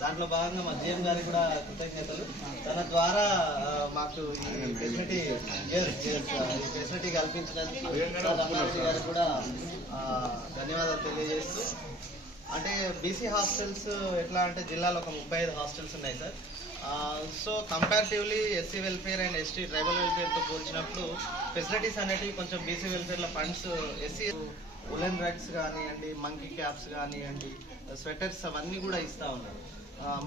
దాంట్లో భాగంగా మా జీఎం గారికి కూడా కృతజ్ఞతలు. తన ద్వారా మాకు ఈ ఫెసిలిటీ కల్పించినందుకు రమణారెడ్డి గారికి కూడా ధన్యవాదాలు తెలియజేస్తూ, అంటే బీసీ హాస్టల్స్ ఎట్లా అంటే జిల్లాలో ఒక 35 హాస్టల్స్ ఉన్నాయి sir. So comparatively SC welfare and ST tribal వెల్ఫేర్తో పోల్చినప్పుడు ఫెసిలిటీస్ అనేటివి కొంచెం బీసీ వెల్ఫేర్లో ఫండ్స్ ఎస్సీ ఉలెన్ రగ్స్ కానివ్వండి, మంకీ క్యాప్స్ కానివ్వండి, స్వెటర్స్ అవన్నీ కూడా ఇస్తూ ఉన్నారు.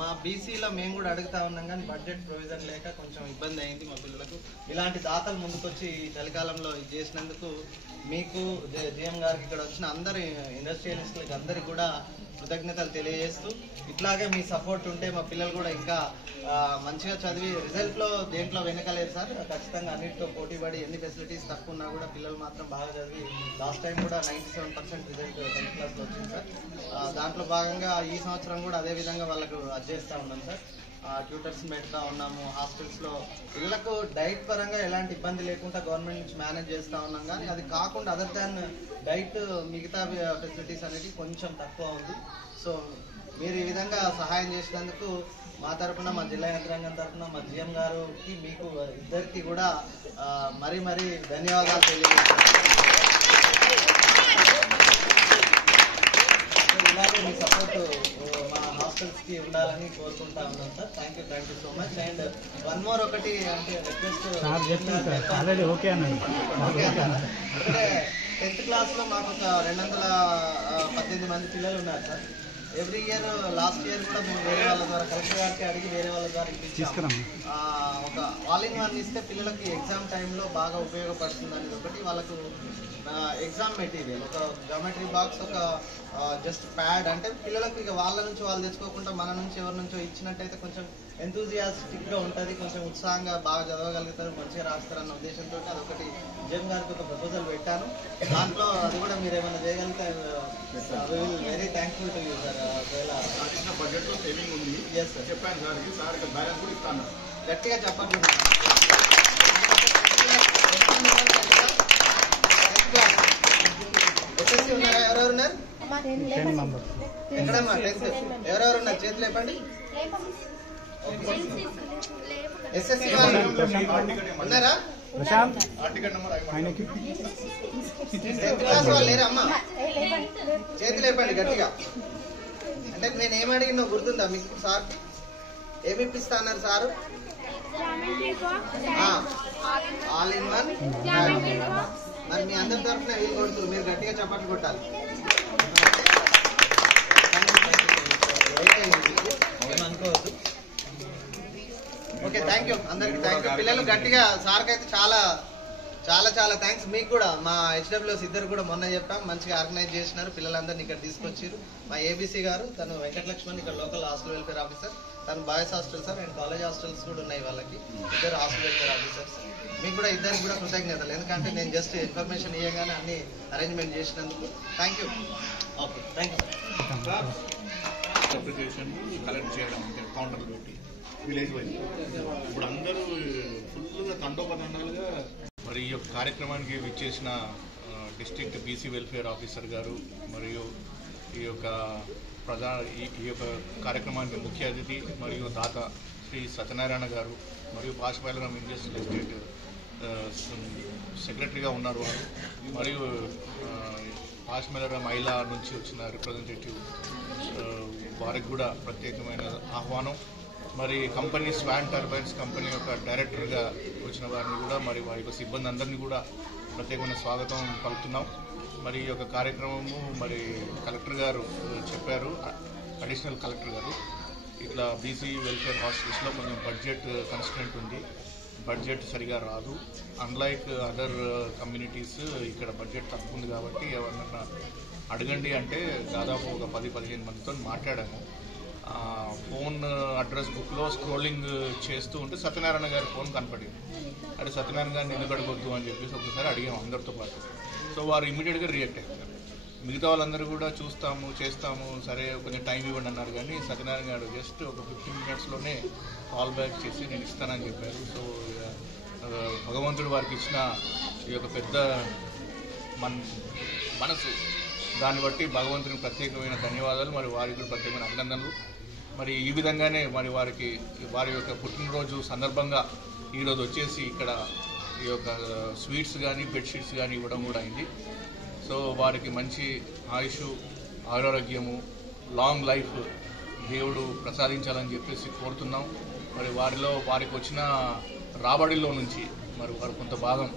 మా బీసీలో మేము కూడా అడుగుతా ఉన్నాం కానీ బడ్జెట్ ప్రొవిజన్ లేక కొంచెం ఇబ్బంది అయింది మా పిల్లలకు. ఇలాంటి దాతలు ముందుకొచ్చి చలికాలంలో ఇది చేసినందుకు మీకు జిఎం గారికి ఇక్కడ వచ్చిన అందరి ఇండస్ట్రియలిస్టులకి అందరికి కూడా కృతజ్ఞతలు తెలియజేస్తూ, ఇట్లాగే మీ సపోర్ట్ ఉంటే మా పిల్లలు కూడా ఇంకా మంచిగా చదివి రిజల్ట్లో దేంట్లో వెనకలేరు సార్. ఖచ్చితంగా అన్నింటితో పోటీపడి ఎన్ని ఫెసిలిటీస్ తక్కువ ఉన్నా కూడా పిల్లలు మాత్రం బాగా చదివి లాస్ట్ టైం కూడా 97% రిజల్ట్ 10th క్లాస్లో వచ్చింది సార్. దాంట్లో భాగంగా ఈ సంవత్సరం కూడా అదేవిధంగా వాళ్ళకు అడ్జస్ట్ ఉన్నాం సార్. ట్యూటర్స్ పెడతా ఉన్నాము. హాస్టల్స్లో పిల్లలకు డైట్ పరంగా ఎలాంటి ఇబ్బంది లేకుండా గవర్నమెంట్ నుంచి మేనేజ్ చేస్తూ ఉన్నాం. కానీ అది కాకుండా అదర్ దాన్ డైట్ మిగతా ఫెసిలిటీస్ అనేది కొంచెం తక్కువ ఉంది. సో మీరు ఈ విధంగా సహాయం చేసినందుకు మా తరఫున, మా జిల్లా యంత్రాంగం తరఫున, మా జిఎం గారికి మీకు ఇద్దరికి కూడా మరీ ధన్యవాదాలు తెలియజేస్తాను. ఇలాగే మీ సపోర్ట్ మా హాస్టల్స్కి ఉండాలని కోరుకుంటా ఉన్నాం sir. Thank you so much. And one more ఒకటి అంటే రిక్వెస్ట్, అంటే 10th క్లాస్లో మాకు ఒక 218 మంది పిల్లలు ఉన్నారు sir. Every year last year కూడా మేము వేరే వాళ్ళ ద్వారా కలెక్టర్ గారికి అడిగి వేరే వాళ్ళ ద్వారా ఇప్పించాం. ఒక ఆల్-ఇన్-వన్ ఇస్తే పిల్లలకి ఎగ్జామ్ టైంలో బాగా ఉపయోగపడుతుంది అనేది ఒకటి. వాళ్ళకు ఎగ్జామ్ మెటీరియల్, ఒక జామెట్రీ బాక్స్, ఒక జస్ట్ ప్యాడ్, అంటే పిల్లలకు ఇక వాళ్ళ నుంచి వాళ్ళు తెచ్చుకోకుండా మన నుంచి ఎవరి నుంచో ఇచ్చినట్టయితే కొంచెం ఎంతూజియాస్టిక్గా ఉంటుంది, కొంచెం ఉత్సాహంగా బాగా చదవగలుగుతారు, మంచిగా రాస్తారన్న ఉద్దేశంతో అదొకటి జిఎం గారికి ఒక ప్రపోజల్ పెట్టాను. దాంట్లో అది కూడా మీరు ఏమైనా చేయగలిగితే very thankful to you sir. బడ్జెట్లో సేవింగ్ ఉంది. ఎస్ సార్, చెప్పాను సార్, బ్యాలెన్స్ కూడా ఇస్తాను. గట్టిగా చెప్పండి. ఎస్ఎస్సి ఉన్నారా? ఎవరెవరు ఉన్నారు? ఎక్కడమ్మా 10th ఎవరెవరు ఉన్నారు? చేతులు లేపండి. ఎస్ఎస్సి వాళ్ళు ఉన్నారా? 10th క్లాస్ వాళ్ళు లేరా అమ్మా? చేతులు లేపండి గట్టిగా. అంటే నేను ఏమడిగినో గుర్తుందా మీకు? సార్ ఏమి ఇప్పిస్తా అన్నారు సారు? ఆల్-ఇన్-వన్. మరి మీ అందరి తరఫున వీలు కొడుతుంది, మీరు గట్టిగా చప్పట్లు కొట్టాలి. ఏమనుకోవద్దు. ఓకే, థ్యాంక్ యూ అందరికి. Thank you. పిల్లలు గట్టిగా సార్కి అయితే చాలా థ్యాంక్స్. మీకు కూడా మా హెచ్డబ్ల్యూఎస్ ఇద్దరు కూడా మొన్న చెప్పాం, మంచిగా ఆర్గనైజ్ చేసినారు, పిల్లలందరినీ ఇక్కడ తీసుకొచ్చారు. మా ఏబీసీ గారు, తను వెంకటలక్ష్మణ్, ఇక్కడ లోకల్ హాస్టల్ వెల్ఫేర్ ఆఫీసర్, తను boys hostel sir, and college hostels కూడా ఉన్నాయి వాళ్ళకి, ఇద్దరు హాస్టల్ వెల్ఫేర్ ఆఫీసర్స్. మీకు కూడా ఇద్దరికి కూడా కృతజ్ఞతలు, ఎందుకంటే నేను జస్ట్ ఇన్ఫర్మేషన్ ఇవ్వగానే అన్ని అరేంజ్మెంట్ చేసినందుకు. Thank you. Okay, thank you sir. Application collect చేయడం అంటే కౌంటర్లు పెట్టి విలేజ్ వైజ్ ఇప్పుడు అందరూ ఫుల్గా తండోపతండాలుగా మరి ఈ యొక్క కార్యక్రమానికి విచ్చేసిన డిస్ట్రిక్ట్ బీసీ వెల్ఫేర్ ఆఫీసర్ గారు మరియు ఈ యొక్క ఈ యొక్క కార్యక్రమానికి ముఖ్య అతిథి మరియు దాత శ్రీ సత్యనారాయణ గారు మరియు పాశపైలరాం ఇండస్ట్రియల్ ఎస్టేట్ సెక్రటరీగా ఉన్నారు వారు, మరియు పాశపైలరాం మైలా నుంచి వచ్చిన రిప్రజెంటేటివ్ వారికి కూడా ప్రత్యేకమైన ఆహ్వానం. మరి కంపెనీ స్వాన్ టర్బైన్స్ కంపెనీ యొక్క డైరెక్టర్గా వచ్చిన వారిని కూడా మరి వారి యొక్క సిబ్బంది అందరినీ కూడా ప్రత్యేకమైన స్వాగతం పలుకుతున్నాం. మరి ఈ యొక్క కార్యక్రమము మరి కలెక్టర్ గారు చెప్పారు, అడిషనల్ కలెక్టర్ గారు, ఇట్లా బీసీ వెల్ఫేర్ హాస్టల్స్లో కొంచెం బడ్జెట్ కన్స్ట్రెంట్ ఉంది, బడ్జెట్ సరిగా రాదు. అన్లైక్ అదర్ కమ్యూనిటీస్ ఇక్కడ బడ్జెట్ తక్కువ ఉంది కాబట్టి ఎవరన్నా అడగండి అంటే దాదాపు ఒక 10-15 మందితో మాట్లాడాము. ఫోన్ అడ్రస్ బుక్లో స్క్రోలింగ్ చేస్తూ ఉంటే సత్యనారాయణ గారి ఫోన్ కనపడింది. అదే సత్యనారాయణ గారిని ఎందుకు అడగొద్దు అని చెప్పేసి ఒకసారి అడిగాము అందరితో పాటు. సో వారు ఇమీడియట్గా రియాక్ట్ అయ్యారు. మిగతా వాళ్ళందరూ కూడా చూస్తాము చేస్తాము సరే కొంచెం టైం ఇవ్వండి అన్నారు, కానీ సత్యనారాయణ గారు జస్ట్ ఒక 15 మినిట్స్లోనే కాల్ బ్యాక్ చేసి నేను ఇస్తానని చెప్పారు. సో భగవంతుడు వారికి ఇచ్చిన ఈ యొక్క పెద్ద మనసు, దాన్ని బట్టి భగవంతునికి ప్రత్యేకమైన ధన్యవాదాలు, మరి వారికి ప్రత్యేకమైన అభినందనలు. మరి ఈ విధంగానే మరి వారి యొక్క పుట్టినరోజు సందర్భంగా ఈరోజు వచ్చేసి ఇక్కడ ఈ యొక్క స్వీట్స్ కానీ బెడ్షీట్స్ కానీ ఇవ్వడం కూడా అయింది. సో వారికి మంచి ఆయుష్, ఆరోగ్యము, లాంగ్ లైఫ్ దేవుడు ప్రసాదించాలని చెప్పేసి కోరుతున్నాం. మరి వారికి వచ్చిన రాబడిలో నుంచి మరి వారు కొంత భాగం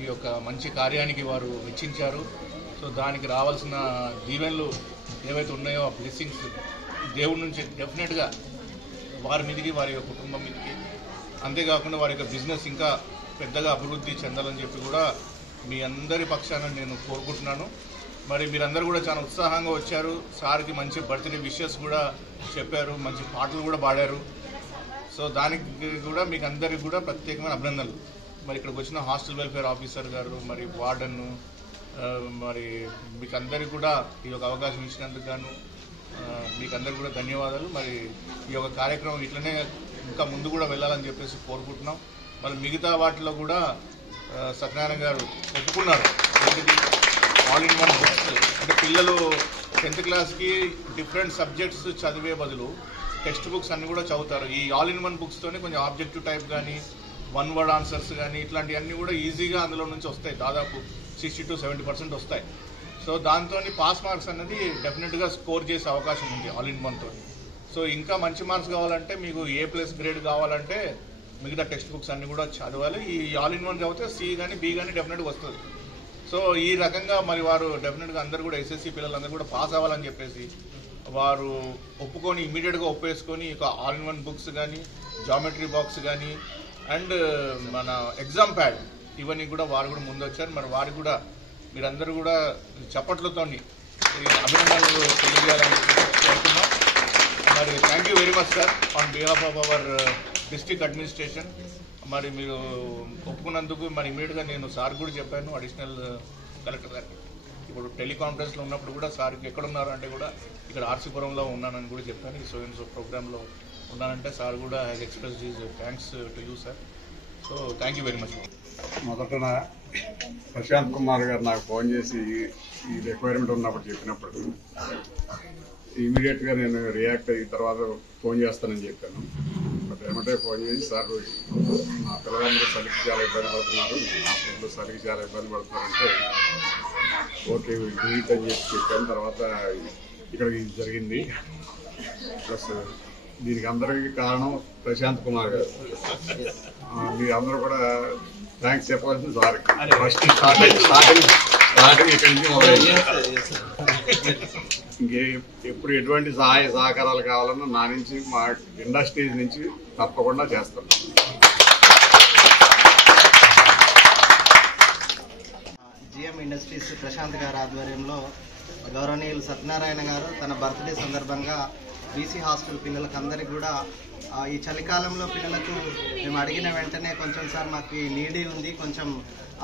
ఈ యొక్క మంచి కార్యానికి వారు వెచ్చించారు. సో దానికి రావాల్సిన దీవెనలు ఏవైతే ఉన్నాయో ఆ బ్లెస్సింగ్స్ దేవుడి నుంచి డెఫినెట్గా వారి మీదకి, వారి యొక్క కుటుంబం మీదకి, అంతేకాకుండా వారి యొక్క బిజినెస్ ఇంకా పెద్దగా అభివృద్ధి చెందాలని చెప్పి కూడా మీ అందరి పక్షాన నేను కోరుకుంటున్నాను. మరి మీరందరూ కూడా చాలా ఉత్సాహంగా వచ్చారు. సార్కి మంచి బర్త్డే విషెస్ కూడా చెప్పారు, మంచి పాటలు కూడా పాడారు. సో దానికి కూడా మీకు అందరికి కూడా ప్రత్యేకమైన అభినందనలు. మరి ఇక్కడికి వచ్చిన హాస్టల్ వెల్ఫేర్ ఆఫీసర్ గారు, మరి వార్డన్, మరి మీకు అందరికీ కూడా ఈ యొక్క అవకాశం ఇచ్చినందుకు గాను మీకు అందరికీ కూడా ధన్యవాదాలు. మరి ఈ యొక్క కార్యక్రమం ఇట్లనే ఇంకా ముందు కూడా వెళ్ళాలని చెప్పేసి కోరుకుంటున్నాం. మరి మిగతా వాటిలో కూడా సత్యనారాయణ గారు ఒప్పుకున్నారు. ఆల్ ఇన్ వన్ బుక్స్ అంటే పిల్లలు 10th క్లాస్కి డిఫరెంట్ సబ్జెక్ట్స్ చదివే బదులు టెక్స్ట్ బుక్స్ అన్నీ కూడా చదువుతారు. ఈ ఆల్ ఇన్ వన్ బుక్స్తోనే కొంచెం ఆబ్జెక్టివ్ టైప్ కానీ, 1 వర్డ్ ఆన్సర్స్ కానీ ఇట్లాంటివన్నీ కూడా ఈజీగా అందులో నుంచి వస్తాయి. దాదాపు 60-70% వస్తాయి. సో దాంతో పాస్ మార్క్స్ అనేది డెఫినెట్గా స్కోర్ చేసే అవకాశం ఉంది ఆల్ ఇన్ వన్తో. సో ఇంకా మంచి మార్క్స్ కావాలంటే మీకు A+ గ్రేడ్ కావాలంటే మిగతా టెక్స్ట్ బుక్స్ అన్నీ కూడా చదవాలి. ఈ ఆల్ ఇన్ వన్ చదివితే C కానీ B కానీ డెఫినెట్గా వస్తుంది. సో ఈ రకంగా మరి వారు డెఫినెట్గా అందరూ కూడా SSC పిల్లలందరూ కూడా పాస్ అవ్వాలని చెప్పేసి వారు ఒప్పుకొని ఇమీడియట్గా ఒప్పేసుకొని ఇక ఆల్ ఇన్ వన్ బుక్స్ కానీ, జామెట్రీ బాక్స్ కానీ అండ్ మన ఎగ్జామ్ ప్యాడ్ ఇవన్నీ కూడా వారు కూడా ముందు వచ్చారు. మరి వారికి కూడా మీరందరూ కూడా చప్పట్లతో అభినందనలు తెలియజేయాలని కోరుతున్నాం. మరి thank you very much sir on behalf of our district administration. మరి మీరు ఒప్పుకున్నందుకు మరి ఇమీడియట్గా నేను సార్ కూడా చెప్పాను, అడిషనల్ కలెక్టర్ గారికి. ఇప్పుడు టెలికాన్ఫరెన్స్లో ఉన్నప్పుడు కూడా సార్కి ఎక్కడున్నారు అంటే కూడా ఇక్కడ ఆర్సీపురంలో ఉన్నానని కూడా చెప్పాను. ఈ సో ప్రోగ్రాంలో ఉన్నానంటే సార్ కూడా has expressed his thanks to you sir. So thank you very much. మొదట ప్రశాంత్ కుమార్ గారు నాకు ఫోన్ చేసి ఈ రిక్వైర్మెంట్ ఉన్నప్పుడు చెప్పినప్పుడు ఇమీడియట్గా నేను రియాక్ట్ అయిన తర్వాత ఫోన్ చేస్తానని చెప్పాను. బట్ ఏమంటే ఫోన్ చేసి సార్ మా పిల్లలందరూ చలికి చాలా ఇబ్బంది పడుతున్నారు, మా పిల్లలు చలికి చాలా ఇబ్బంది పడుతున్నారంటే ఓకే డూయిట్ అని చెప్పాను. తర్వాత ఇక్కడ ఇది జరిగింది. ప్లస్ దీనికి అందరికీ కారణం ప్రశాంత్ కుమార్ గారు. మీరందరూ కూడా థ్యాంక్స్ చెప్పాల్సింది సార్. ఫస్ట్ స్టార్టింగ్ ఇక్కడి నుంచి మొదలైంది. ఎప్పుడు ఎటువంటి సహాయ సహకారాలు కావాలన్నా నా నుంచి మా ఇండస్ట్రీస్ నుంచి తప్పకుండా చేస్తాం. GM ఇండస్ట్రీస్ ప్రశాంత్ గారి ఆధ్వర్యంలో గౌరవనీయులు సత్యనారాయణ గారు తన బర్త్డే సందర్భంగా బీసీ హాస్టల్ పిల్లలకు అందరికీ కూడా ఈ చలికాలంలో పిల్లలకు మేము అడిగిన వెంటనే కొంచెం సార్ మాకు నీడీ ఉంది, కొంచెం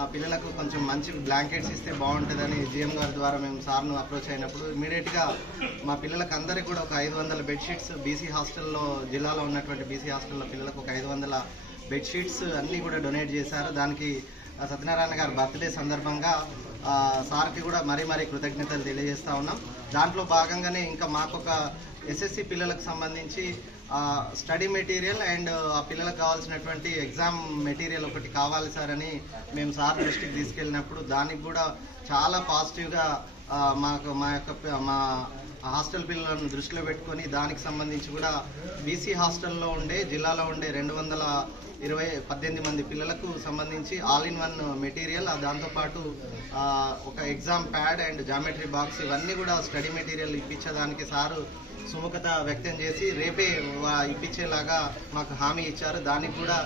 ఆ పిల్లలకు కొంచెం మంచి బ్లాంకెట్స్ ఇస్తే బాగుంటుందని GM గారి ద్వారా మేము సార్ను అప్రోచ్ అయినప్పుడు ఇమీడియట్గా మా పిల్లలకు అందరికీ కూడా ఒక 500 బెడ్షీట్స్ బీసీ హాస్టల్లో, జిల్లాలో ఉన్నటువంటి బీసీ హాస్టల్లో పిల్లలకు ఒక 500 బెడ్షీట్స్ అన్నీ కూడా డొనేట్ చేశారు. దానికి సత్యనారాయణ గారి బర్త్డే సందర్భంగా సార్కి కూడా మరీ కృతజ్ఞతలు తెలియజేస్తూ ఉన్నాం. దాంట్లో భాగంగానే ఇంకా మాకొక ఎస్ఎస్సి పిల్లలకు సంబంధించి స్టడీ మెటీరియల్ అండ్ ఆ పిల్లలకు కావాల్సినటువంటి ఎగ్జామ్ మెటీరియల్ ఒకటి కావాలి సార్ అని మేము సార్ దృష్టికి తీసుకెళ్ళినప్పుడు దానికి కూడా చాలా పాజిటివ్గా మా హాస్టల్ పిల్లలను దృష్టిలో పెట్టుకొని దానికి సంబంధించి కూడా బీసీ హాస్టల్లో ఉండే జిల్లాలో ఉండే 218 మంది పిల్లలకు సంబంధించి ఆల్ ఇన్ వన్ మెటీరియల్, దాంతోపాటు ఒక exam pad and geometry box ఇవన్నీ కూడా స్టడీ మెటీరియల్ ఇప్పించేదానికి సారు సుముఖత వ్యక్తం చేసి రేపే ఇప్పించేలాగా మాకు హామీ ఇచ్చారు. దానికి కూడా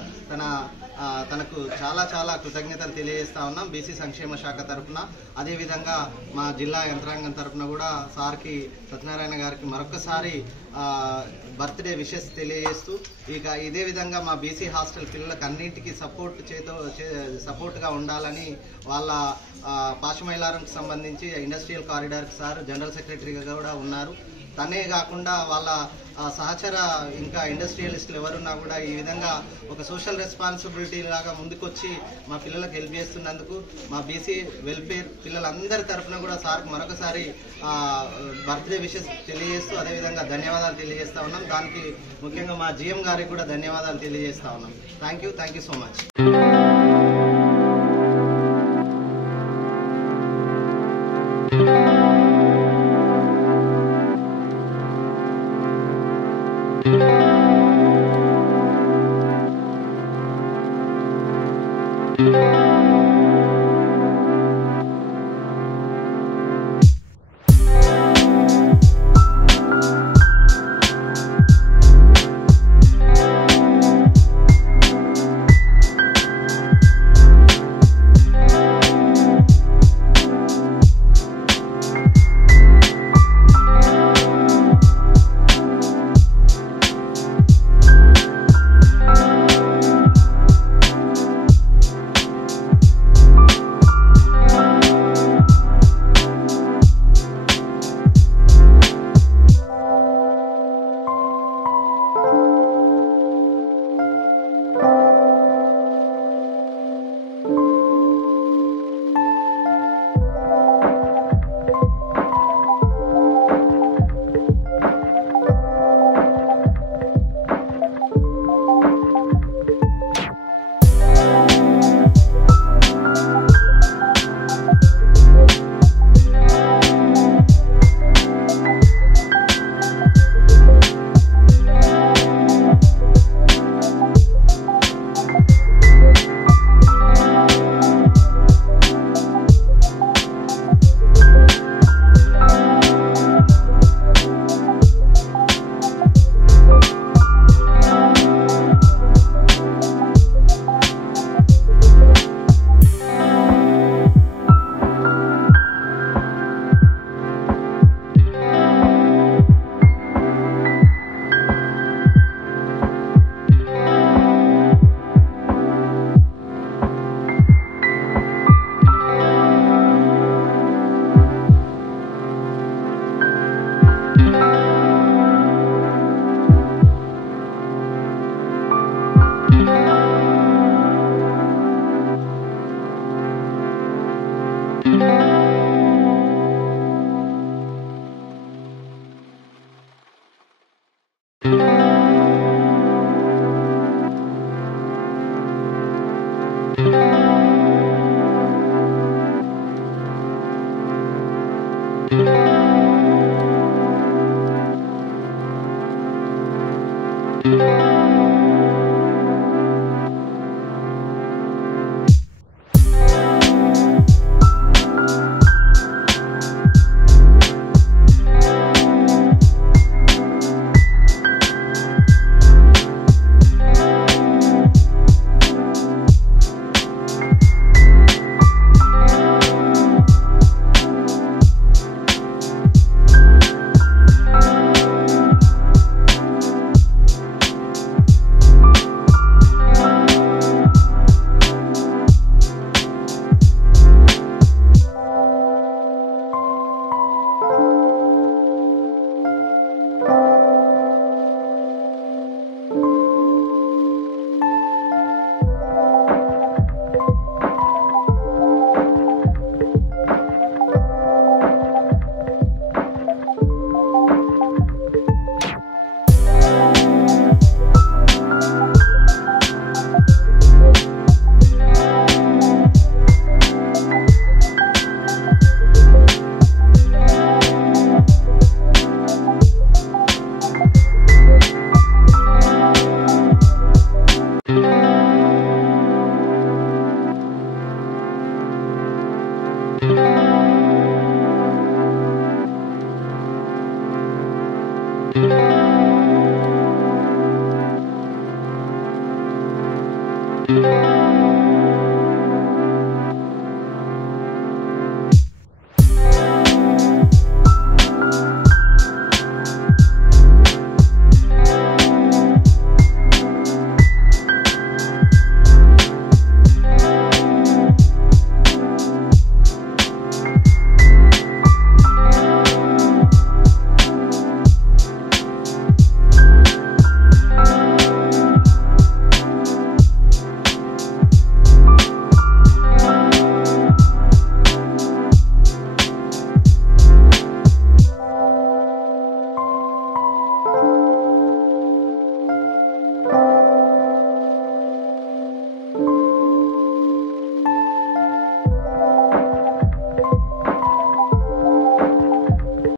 తనకు చాలా కృతజ్ఞతలు తెలియజేస్తా ఉన్నాం బీసీ సంక్షేమ శాఖ తరఫున. అదేవిధంగా మా జిల్లా యంత్రాంగం తరఫున కూడా సార్కి సత్యనారాయణ గారికి మరొకసారి బర్త్డే విషెస్ తెలియజేస్తూ ఇక ఇదే విధంగా మా బీసీ హాస్టల్ పిల్లలకు అన్నింటికీ సపోర్ట్గా ఉండాలని వాళ్ళ పాశమైలారంకి సంబంధించి ఇండస్ట్రియల్ కారిడార్కి సార్ జనరల్ సెక్రటరీగా కూడా ఉన్నారు. తనే కాకుండా వాళ్ళ సహచర ఇంకా ఇండస్ట్రియలిస్టులు ఎవరున్నా కూడా ఈ విధంగా ఒక సోషల్ రెస్పాన్సిబిలిటీ లాగా ముందుకొచ్చి మా పిల్లలకు హెల్ప్ చేస్తున్నందుకు మా బీసీ వెల్ఫేర్ పిల్లలందరి తరఫున కూడా సార్కి మరొకసారి బర్త్డే విషెస్ తెలియజేస్తూ అదేవిధంగా ధన్యవాదాలు తెలియజేస్తా ఉన్నాం. దానికి ముఖ్యంగా మా జిఎం గారికి కూడా ధన్యవాదాలు తెలియజేస్తా ఉన్నాం. Thank you so much. Sir